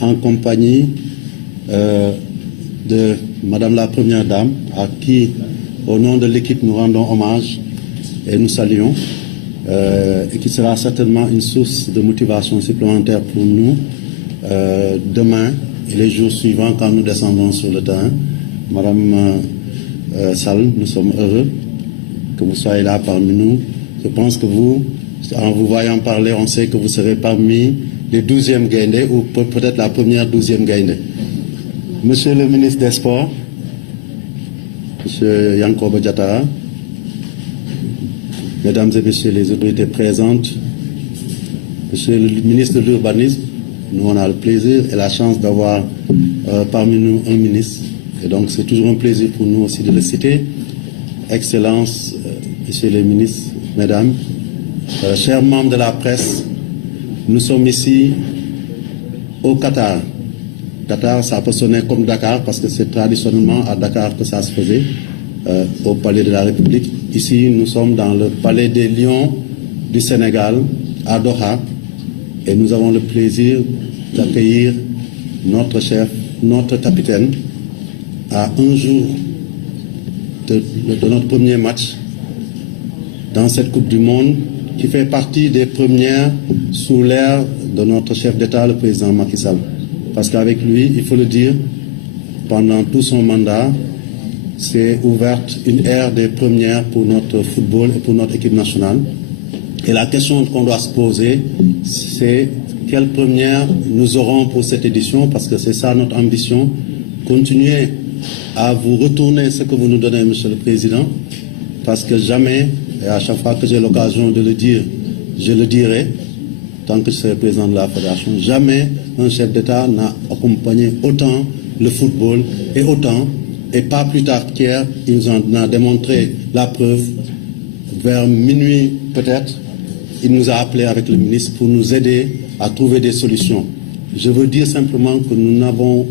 en compagnie de Madame la Première Dame, à qui, au nom de l'équipe, nous rendons hommage et nous saluons, et qui sera certainement une source de motivation supplémentaire pour nous demain et les jours suivants quand nous descendrons sur le terrain. Madame Sall, nous sommes heureux que vous soyez là parmi nous. Je pense que vous, en vous voyant parler, on sait que vous serez parmi les 12e Gaïndé ou peut-être la première 12e Gaïndé. Monsieur le ministre des Sports, Monsieur Yankoba Diattara, Mesdames et Messieurs les autorités présentes, Monsieur le ministre de l'Urbanisme, nous on a le plaisir et la chance d'avoir parmi nous un ministre. Et donc c'est toujours un plaisir pour nous aussi de le citer. Excellences, Messieurs les ministres, Mesdames, chers membres de la presse, nous sommes ici au Qatar. Qatar, ça peut sonner comme Dakar parce que c'est traditionnellement à Dakar que ça se faisait, au Palais de la République. Ici, nous sommes dans le Palais des Lions du Sénégal, à Doha, et nous avons le plaisir d'accueillir notre chef, notre capitaine, à un jour de notre premier match dans cette Coupe du Monde qui fait partie des premières sous l'ère de notre chef d'État, le président Macky Sall. Parce qu'avec lui, il faut le dire, pendant tout son mandat, s'est ouverte une ère des premières pour notre football et pour notre équipe nationale. Et la question qu'on doit se poser, c'est quelle première nous aurons pour cette édition, parce que c'est ça notre ambition, continuer à vous retourner ce que vous nous donnez, Monsieur le Président, parce que jamais, et à chaque fois que j'ai l'occasion de le dire, je le dirai, tant que je serai président de la Fédération, jamais un chef d'État n'a accompagné autant le football et autant, et pas plus tard qu'hier, il nous en a démontré la preuve. Vers minuit peut-être, il nous a appelé avec le ministre pour nous aider à trouver des solutions. Je veux dire simplement que nous n'avons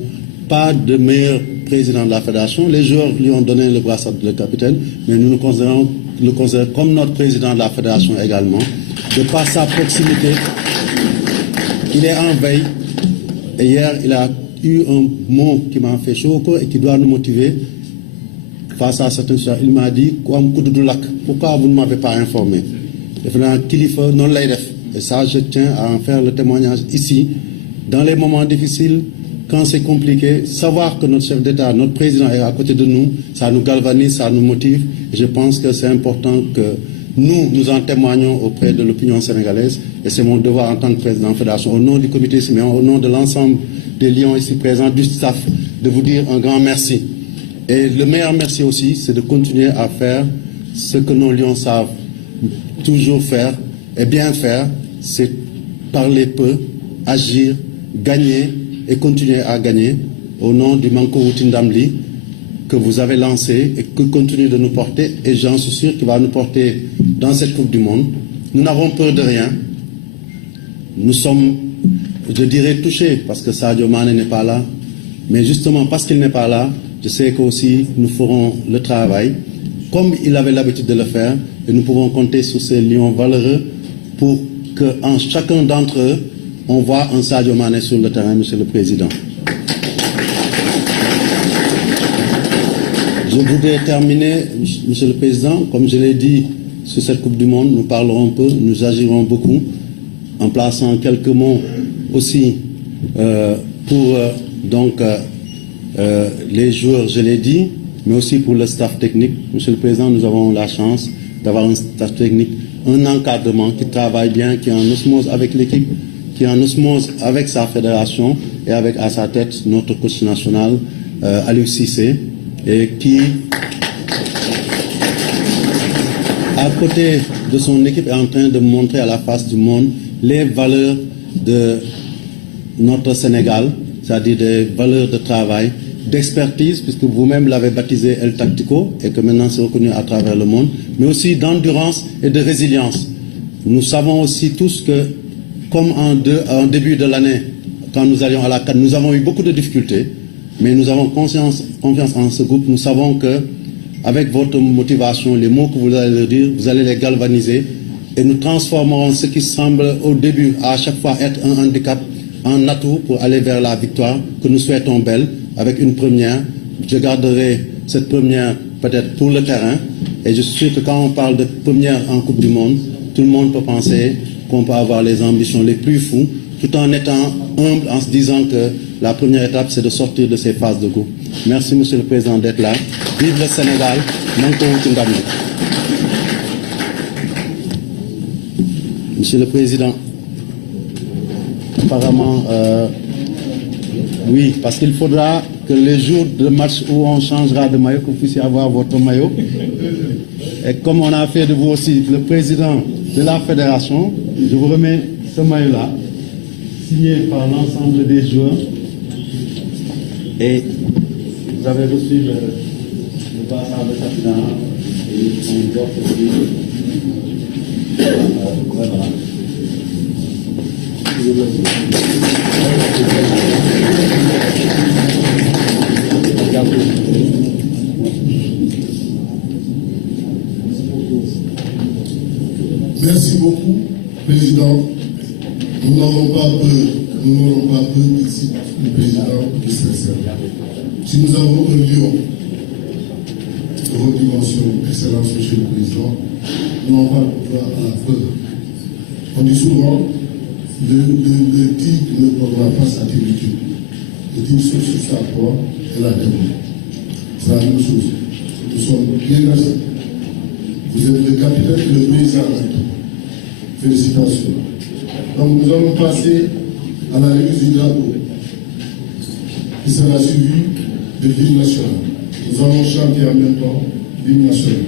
pas de meilleur président de la Fédération. Les joueurs lui ont donné le brassard de capitaine, mais nous le considérons comme notre président de la Fédération également. De par sa proximité, il est en veille. Et hier, il a eu un mot qui m'a fait chaud et qui doit nous motiver face à certaines choses. Il m'a dit, pourquoi vous ne m'avez pas informé? Et ça, je tiens à en faire le témoignage ici. Dans les moments difficiles, quand c'est compliqué, savoir que notre chef d'État, notre président est à côté de nous, ça nous galvanise, ça nous motive. Et je pense que c'est important que nous en témoignons auprès de l'opinion sénégalaise. Et c'est mon devoir en tant que président de la Fédération, au nom du comité Siméon, au nom de l'ensemble des Lions ici présents, du staff, de vous dire un grand merci. Et le meilleur merci aussi, c'est de continuer à faire ce que nos Lions savent toujours faire et bien faire, c'est parler peu, agir, gagner et continuer à gagner au nom du Manko Woutindamli que vous avez lancé et que continue de nous porter, et j'en suis sûr qu'il va nous porter dans cette Coupe du Monde. Nous n'avons peur de rien. Nous sommes, je dirais, touchés parce que Sadio Mané n'est pas là, mais justement parce qu'il n'est pas là, je sais qu'aussi nous ferons le travail comme il avait l'habitude de le faire, et nous pouvons compter sur ces lions valeureux pour qu'en chacun d'entre eux, on voit un Sadio Mané sur le terrain, Monsieur le Président. Je voudrais terminer, Monsieur le Président, comme je l'ai dit, sur cette Coupe du Monde, nous parlerons peu, nous agirons beaucoup, en plaçant quelques mots aussi pour les joueurs, je l'ai dit, mais aussi pour le staff technique. Monsieur le Président, nous avons la chance d'avoir un staff technique, un encadrement qui travaille bien, qui est en osmose avec l'équipe, qui est en osmose avec sa fédération et avec à sa tête notre coach national, Aliou Cissé, et qui, à côté de son équipe, est en train de montrer à la face du monde les valeurs de notre Sénégal, c'est-à-dire des valeurs de travail, d'expertise, puisque vous-même l'avez baptisé El Tactico et que maintenant c'est reconnu à travers le monde, mais aussi d'endurance et de résilience. Nous savons aussi tous que, comme en début de l'année, quand nous allions à la CAN, nous avons eu beaucoup de difficultés, mais nous avons confiance en ce groupe. Nous savons que, avec votre motivation, les mots que vous allez leur dire, vous allez les galvaniser et nous transformerons ce qui semble au début à chaque fois être un handicap un atout pour aller vers la victoire que nous souhaitons belle, avec une première. Je garderai cette première peut-être pour le terrain, et je suis sûr que quand on parle de première en Coupe du Monde, tout le monde peut penser qu'on peut avoir les ambitions les plus fous, tout en étant humble, en se disant que la première étape, c'est de sortir de ces phases de groupe. Merci, Monsieur le Président, d'être là. Vive le Sénégal. Monsieur le Président, apparemment, oui, parce qu'il faudra que les jours de match où on changera de maillot, que vous puissiez avoir votre maillot. Et comme on a fait de vous aussi le président de la fédération, je vous remets ce maillot-là, signé par l'ensemble des joueurs. Et vous avez reçu le brassard de capitaine et on doit aussi. Voilà. Merci beaucoup, Président. Nous n'aurons pas peur d'ici le Président du CSL. Si nous avons un lion de votre dimension, Excellence, Monsieur le Président, nous n'avons pas le droit à la peur. On dit souvent, le tigre ne prendra pas sa territoire. Le tigre saute sur sa proie et la démon. C'est la même chose. Nous sommes bien assis. Vous êtes le capitaine et le président. Félicitations. Donc nous allons passer à la remise du drapeau, qui sera suivi de l'hymne national. Nous allons chanter en même temps l'hymne national.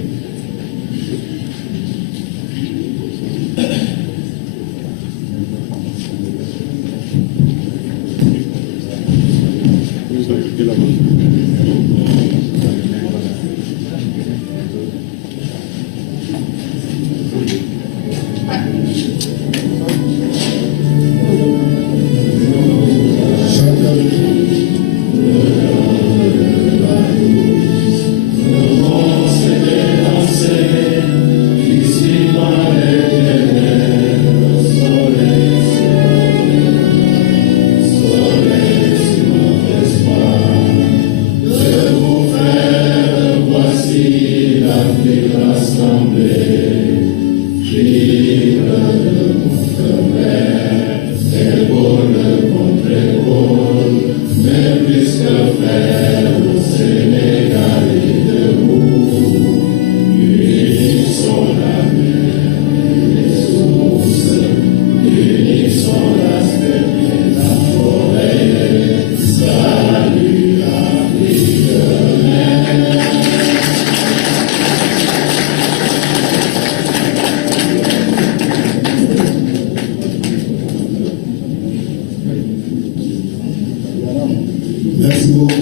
Merci beaucoup.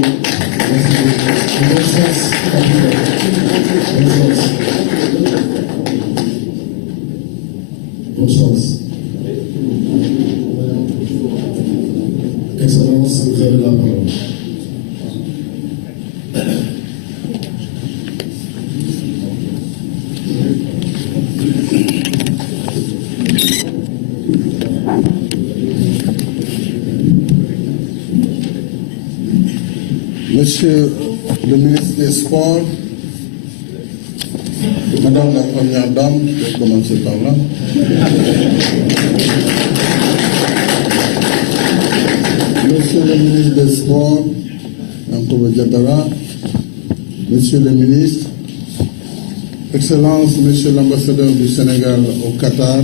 Bonne chance. Bonne chance. Excellence, vous avez la parole. Monsieur le ministre des Sports, Madame la Première Dame, je vais commencer par là. Monsieur le ministre des Sports, Yankhoba Diattara, Monsieur le ministre, Excellence, Monsieur l'ambassadeur du Sénégal au Qatar,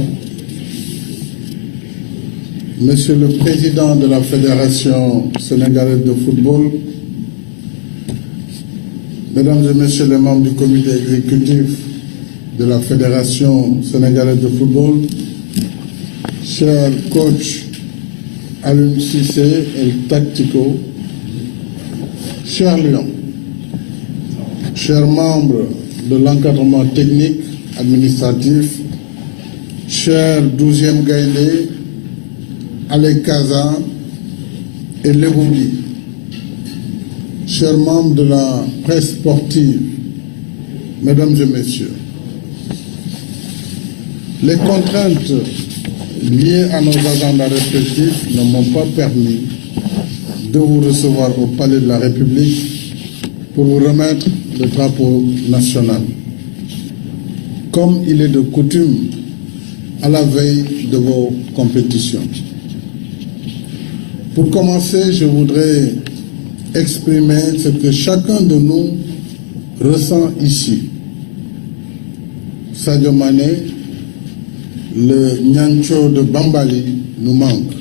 Monsieur le Président de la Fédération sénégalaise de football, Mesdames et Messieurs les membres du comité exécutif de la Fédération sénégalaise de football, chers coachs Aliou Cissé et Tactico, chers Lions, chers membres de l'encadrement technique administratif, chers 12e Gaïndé, Alé Kaza et Lebouli, chers membres de la presse sportive, Mesdames et Messieurs, les contraintes liés à nos agendas respectifs, ne m'ont pas permis de vous recevoir au Palais de la République pour vous remettre le drapeau national. Comme il est de coutume à la veille de vos compétitions. Pour commencer, je voudrais exprimer ce que chacun de nous ressent ici. Sadio Mané, le Nyancho de Bambali, nous manque.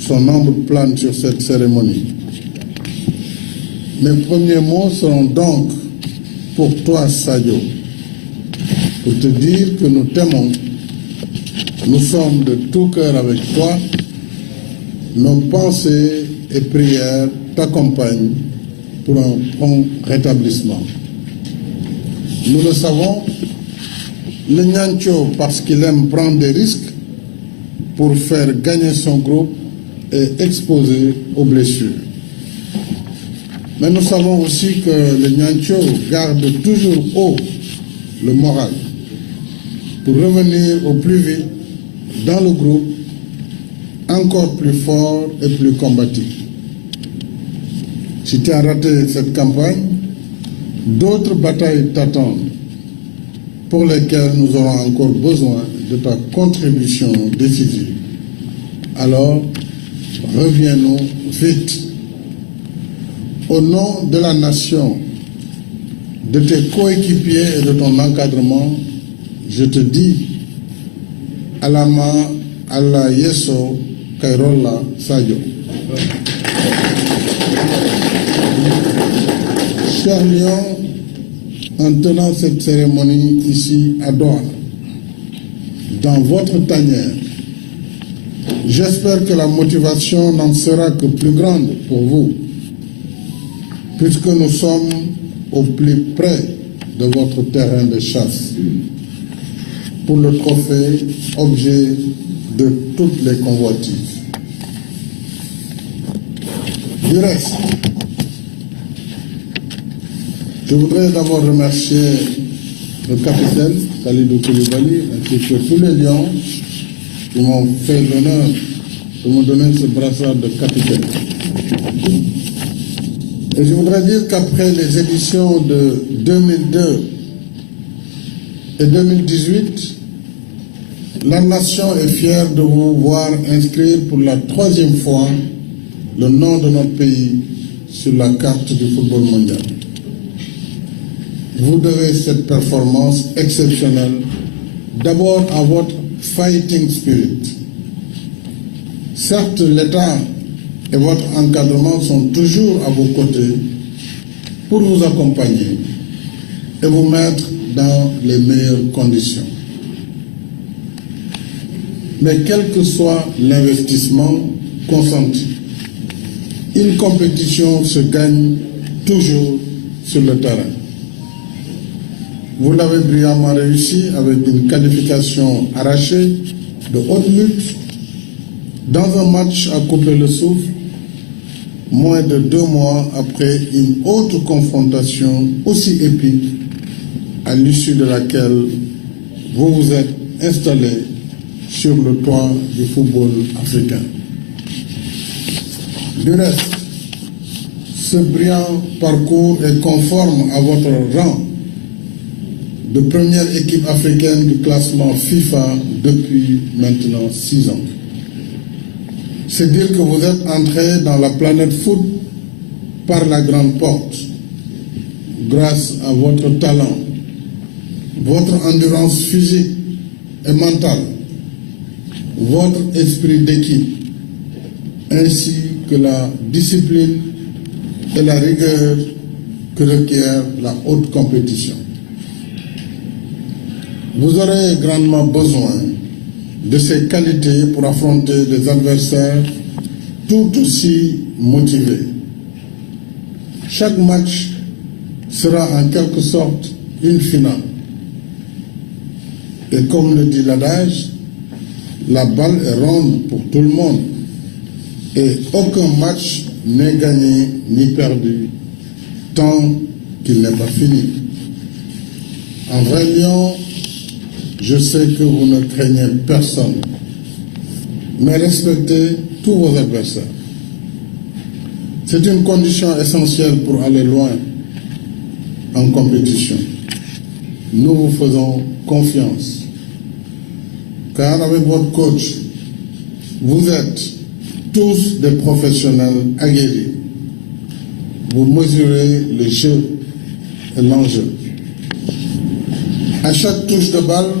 Son ombre plane sur cette cérémonie. Mes premiers mots seront donc pour toi, Sadio, pour te dire que nous t'aimons. Nous sommes de tout cœur avec toi. Nos pensées et prières t'accompagnent pour un prompt rétablissement. Nous le savons, le Nyancho, parce qu'il aime prendre des risques pour faire gagner son groupe, est exposé aux blessures. Mais nous savons aussi que le Nyancho garde toujours haut le moral pour revenir au plus vite dans le groupe, encore plus fort et plus combatif. Si tu as raté cette campagne, d'autres batailles t'attendent pour lesquelles nous aurons encore besoin de ta contribution décisive. Alors, reviens-nous vite. Au nom de la nation, de tes coéquipiers et de ton encadrement, je te dis, Alama Allah Yeso Kairola Sadio. Chers Lions, en tenant cette cérémonie ici à Doha, dans votre tanière, j'espère que la motivation n'en sera que plus grande pour vous, puisque nous sommes au plus près de votre terrain de chasse, pour le trophée, objet de toutes les convoitises. Du reste, je voudrais d'abord remercier le capitaine Khalidou Koulibaly ainsi que tous les Lions qui m'ont fait l'honneur de me donner ce brassard de capitaine. Et je voudrais dire qu'après les éditions de 2002 et 2018, la nation est fière de vous voir inscrire pour la 3e fois le nom de notre pays sur la carte du football mondial. Vous devez cette performance exceptionnelle d'abord à votre fighting spirit. Certes, l'État et votre encadrement sont toujours à vos côtés pour vous accompagner et vous mettre dans les meilleures conditions. Mais quel que soit l'investissement consenti, une compétition se gagne toujours sur le terrain. Vous l'avez brillamment réussi avec une qualification arrachée de haute lutte dans un match à couper le souffle, moins de 2 mois après une autre confrontation aussi épique à l'issue de laquelle vous vous êtes installé sur le toit du football africain. Du reste, ce brillant parcours est conforme à votre rang de première équipe africaine du classement FIFA depuis maintenant 6 ans. C'est dire que vous êtes entré dans la planète foot par la grande porte, grâce à votre talent, votre endurance physique et mentale, votre esprit d'équipe, ainsi que la discipline et la rigueur que requiert la haute compétition. Vous aurez grandement besoin de ces qualités pour affronter des adversaires tout aussi motivés. Chaque match sera en quelque sorte une finale. Et comme le dit l'adage, la balle est ronde pour tout le monde et aucun match n'est gagné ni perdu tant qu'il n'est pas fini. En vrai lion, je sais que vous ne craignez personne mais respectez tous vos adversaires. C'est une condition essentielle pour aller loin en compétition. Nous vous faisons confiance, car avec votre coach, vous êtes tous des professionnels aguerris. Vous mesurez le jeu et l'enjeu. À chaque touche de balle,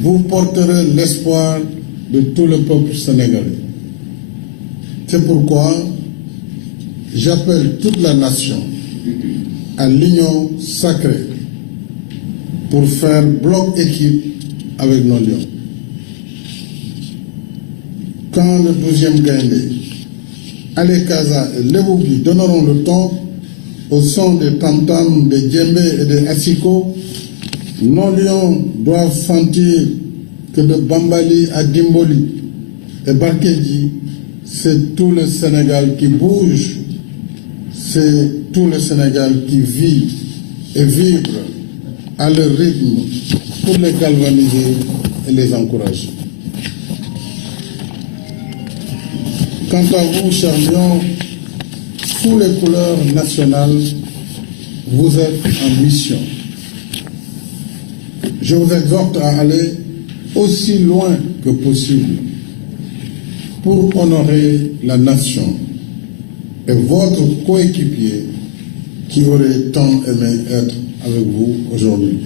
vous porterez l'espoir de tout le peuple sénégalais. C'est pourquoi j'appelle toute la nation à l'union sacrée pour faire bloc équipe avec nos lions. Quand le 12e Gaïndé, Ali Kaza et Lebougui donneront le ton au son des tam-tams, des djembés et des asiko, nos lions doivent sentir que de Bambali à Dimboli et Barkedji, c'est tout le Sénégal qui bouge, c'est tout le Sénégal qui vit et vibre à leur rythme pour les galvaniser et les encourager. Quant à vous, chers lions, sous les couleurs nationales, vous êtes en mission. Je vous exhorte à aller aussi loin que possible pour honorer la nation et votre coéquipier qui aurait tant aimé être avec vous aujourd'hui.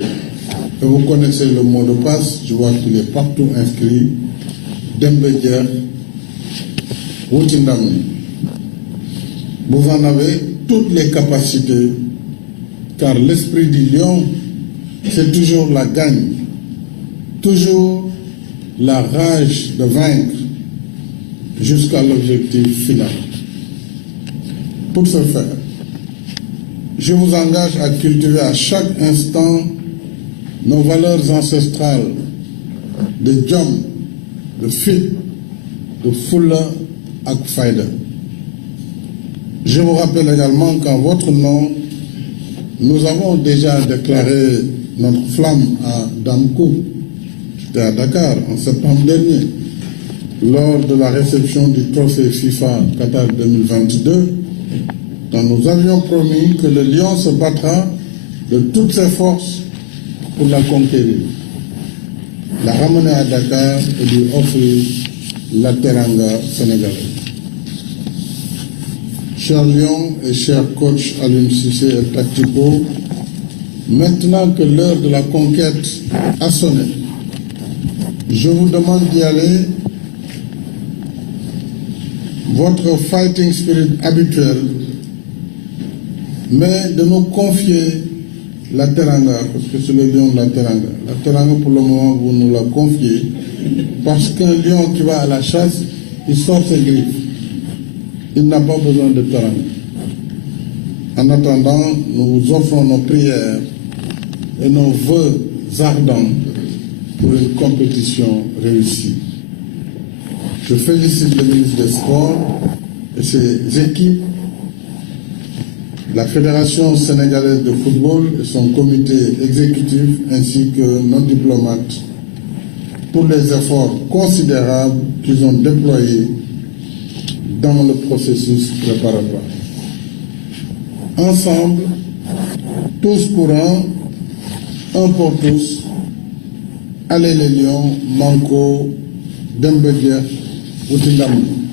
Et vous connaissez le mot de passe, je vois qu'il est partout inscrit, Dembédier, Woutindamni. Vous en avez toutes les capacités, car l'esprit du lion, c'est toujours la gagne, toujours la rage de vaincre jusqu'à l'objectif final. Pour ce faire, je vous engage à cultiver à chaque instant nos valeurs ancestrales de jom, de fit, de fulla ak fayda. Je vous rappelle également qu'en votre nom, nous avons déjà déclaré notre flamme à Damkou, c'était à Dakar en septembre dernier, lors de la réception du trophée FIFA Qatar 2022, quand nous avions promis que le lion se battra de toutes ses forces pour la conquérir, la ramener à Dakar et lui offrir la teranga sénégalaise. Chers lions et chers coachs Aliou Cissé et Tactico, maintenant que l'heure de la conquête a sonné, je vous demande d'y aller. Votre fighting spirit habituel, mais de nous confier la teranga, parce que c'est le lion de la teranga. La teranga, pour le moment, vous nous la confiez, parce qu'un lion qui va à la chasse, il sort ses griffes. Il n'a pas besoin de teranga. En attendant, nous vous offrons nos prières et nos vœux ardents pour une compétition réussie. Je félicite le ministre des Sports et ses équipes, la Fédération sénégalaise de football et son comité exécutif, ainsi que nos diplomates, pour les efforts considérables qu'ils ont déployés dans le processus préparatoire. Ensemble, tous pour un pour tous, allez les lions, Manko, Dembédier, Woutindamni.